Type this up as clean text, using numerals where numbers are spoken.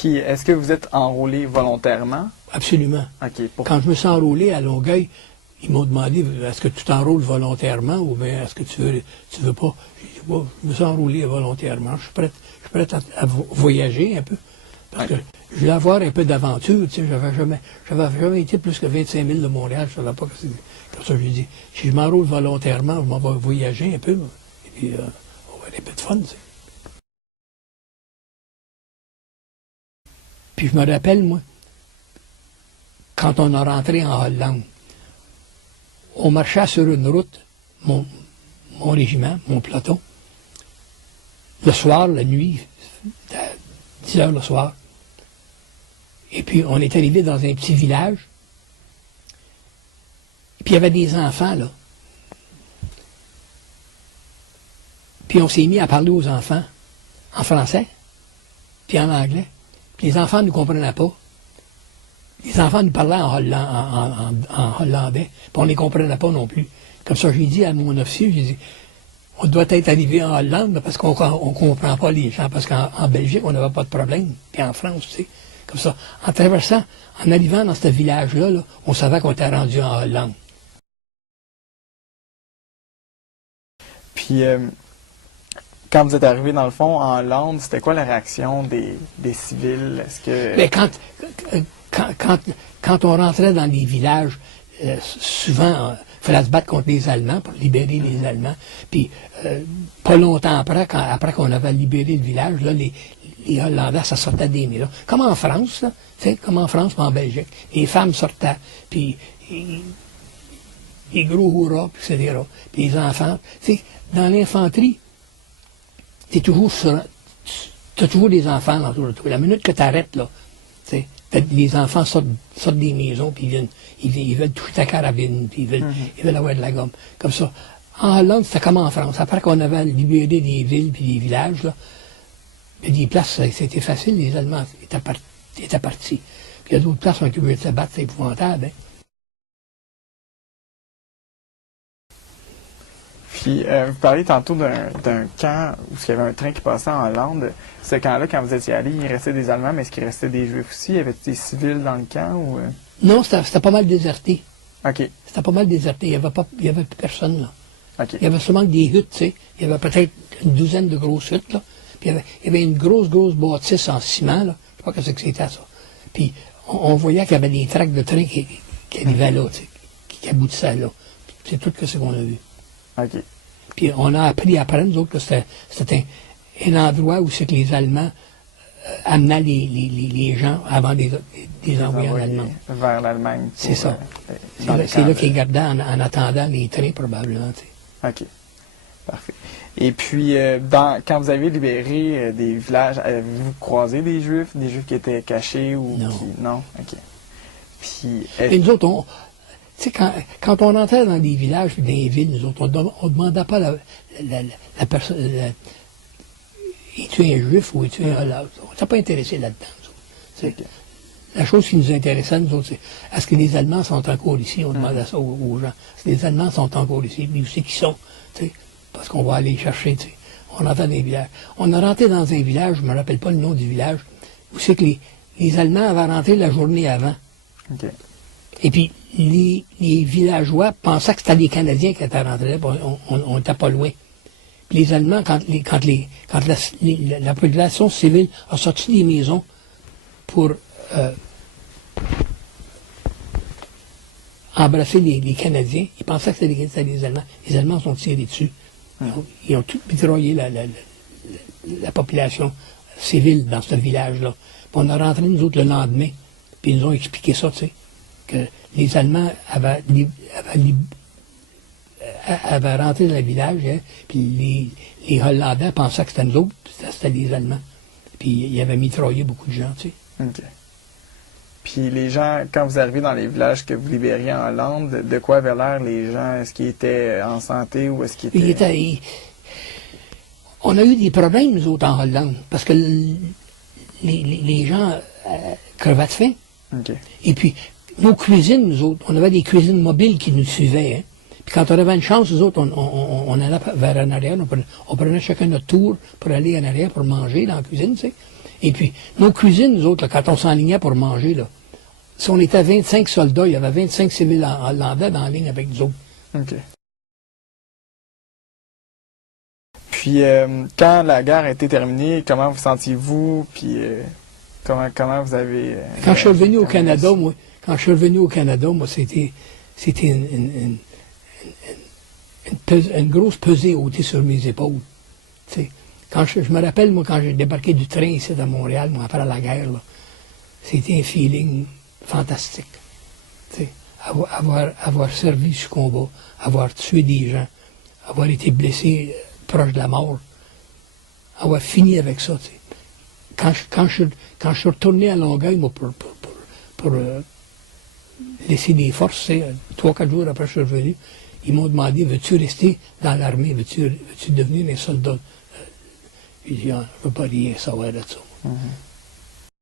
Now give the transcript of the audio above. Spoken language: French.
Puis, est-ce que vous êtes enrôlé volontairement? Absolument. OK. Quand je me suis enrôlé à Longueuil, ils m'ont demandé, est-ce que tu t'enrôles volontairement ou bien est-ce que tu veux pas? J'ai dit, bon, je me suis enrôlé volontairement. Je suis prêt à voyager un peu. Parce que je voulais avoir un peu d'aventure. Tu sais, j'avais jamais été plus que 25 000 de Montréal. Je savais pas que c'était comme ça. J'ai dit, si je m'enrôle volontairement, je m'en vais voyager un peu. Et puis, on va avoir un peu de fun, tu sais. Puis je me rappelle, moi, quand on a rentré en Hollande, on marchait sur une route, mon régiment, mon peloton, le soir, la nuit, à 10 heures le soir. Et puis, on est arrivé dans un petit village. Et puis, il y avait des enfants, là. Puis, on s'est mis à parler aux enfants, en français, puis en anglais. Puis, les enfants ne nous comprenaient pas. Les enfants nous parlaient en hollandais, puis on ne les comprenait pas non plus. Comme ça, j'ai dit à mon officier, j'ai dit, on doit être arrivé en Hollande parce qu'on ne comprend pas les gens, parce qu'en Belgique, on n'avait pas de problème, puis en France, tu sais. Comme ça, en traversant, en arrivant dans ce village-là, là, on savait qu'on était rendu en Hollande. Puis, quand vous êtes arrivé, dans le fond, en Hollande, c'était quoi la réaction des civils? Est-ce que... Mais quand on rentrait dans les villages, souvent, il fallait se battre contre les Allemands pour libérer les Allemands. Puis, pas longtemps après qu'on avait libéré le village, là, les Hollandais, ça sortait des maisons. Comme en France, là, comme en France, mais en Belgique. Les femmes sortaient, puis les gros hurrahs, puis etc. Puis les enfants. Dans l'infanterie, t'as toujours des enfants dans tout le truc. La minute que tu arrêtes, là, les enfants sortent des maisons, puis ils veulent toucher ta carabine, puis ils veulent avoir de la gomme. Comme ça. En Hollande, c'était comme en France. Après qu'on avait libéré des villes puis des villages, là, des places, c'était facile, les Allemands étaient partis. Puis il y a d'autres places où ils veulent se battre, c'est épouvantable. Hein? Puis, vous parliez tantôt d'un camp où il y avait un train qui passait en Hollande. Ce camp-là, quand vous étiez allé, il restait des Allemands, mais est-ce qu'il restait des Juifs aussi? Y avait-il des civils dans le camp? Ou... Non, c'était pas mal déserté. OK. C'était pas mal déserté. Il n'y avait plus personne, là. OK. Il y avait seulement des huttes, tu sais. Il y avait peut-être une douzaine de grosses huttes, là. Puis il y avait une grosse bâtisse en ciment, là. Je sais pas ce que c'était, ça. Puis on voyait qu'il y avait des tracts de train qui arrivaient là, tu sais, qui aboutissaient là. C'est tout ce qu'on a vu. OK. Puis on a appris après, nous autres, que c'était un endroit où c'est que les Allemands amenaient les gens avant des envoyer en Allemagne. Vers l'Allemagne. C'est ça. C'est là qu'ils gardaient en attendant les trains, probablement. Tu sais. OK. Parfait. Et puis, quand vous avez libéré des villages, avez-vous croisé des Juifs qui étaient cachés ou non. Non? OK. Puis, et nous autres, tu sais, quand on entrait dans des villages et des villes, nous autres, on ne demandait pas la personne. Es-tu un Juif ou es-tu un Hollandais? On ne s'est pas intéressé là-dedans. Okay. La chose qui nous intéressait, nous autres, c'est est-ce que les Allemands sont encore ici? On demandait ça aux gens. Est-ce que les Allemands sont encore ici? Mais où c'est qu'ils sont? Parce qu'on va aller chercher. T'sais. On rentre dans des villages. On a rentré dans un village, je ne me rappelle pas le nom du village, où c'est que les Allemands avaient rentré la journée avant. Okay. Et puis, les villageois pensaient que c'était les Canadiens qui étaient rentrés là, on n'était pas loin. Puis les Allemands, quand la population civile a sorti des maisons pour embrasser les Canadiens, ils pensaient que c'était les Allemands. Les Allemands sont tirés dessus. Ils ont tout mitraillé la population civile dans ce village-là. Puis on a rentré, nous autres, le lendemain, puis ils nous ont expliqué ça, tu sais, que les Allemands avaient rentré dans le village, hein, puis les Hollandais pensaient que c'était nous autres, c'était les Allemands. Puis ils avaient mitraillé beaucoup de gens, tu sais. OK. Puis les gens, quand vous arrivez dans les villages que vous libériez en Hollande, de quoi avaient l'air les gens? Est-ce qu'ils étaient en santé ou est-ce qu'ils étaient... On a eu des problèmes, nous autres, en Hollande, parce que les gens crevaient de faim. Okay. Et puis, nos cuisines, nous autres, on avait des cuisines mobiles qui nous suivaient. Hein. Puis quand on avait une chance, nous autres, on allait vers en arrière, on prenait chacun notre tour pour aller en arrière pour manger dans la cuisine, tu sais. Et puis, nos cuisines, nous autres, là, quand on s'enlignait pour manger, là, si on était 25 soldats, il y avait 25 civils hollandais dans la ligne avec nous autres. OK. Puis, quand la guerre a été terminée, comment vous sentiez-vous? Puis, comment vous avez... Quand je suis revenu au Canada, moi, c'était une grosse pesée ôtée sur mes épaules. T'sais, je me rappelle, moi, quand j'ai débarqué du train ici à Montréal, moi, après la guerre, c'était un feeling fantastique. Avoir servi ce combat, avoir tué des gens, avoir été blessé proche de la mort, avoir fini avec ça. T'sais. Quand je suis retourné à Longueuil, moi, pour laisser des forces, 3-4 jours après je suis revenu, ils m'ont demandé, veux-tu rester dans l'armée, veux-tu devenir un soldat? J'ai dit, je ne veux pas rien savoir de ça.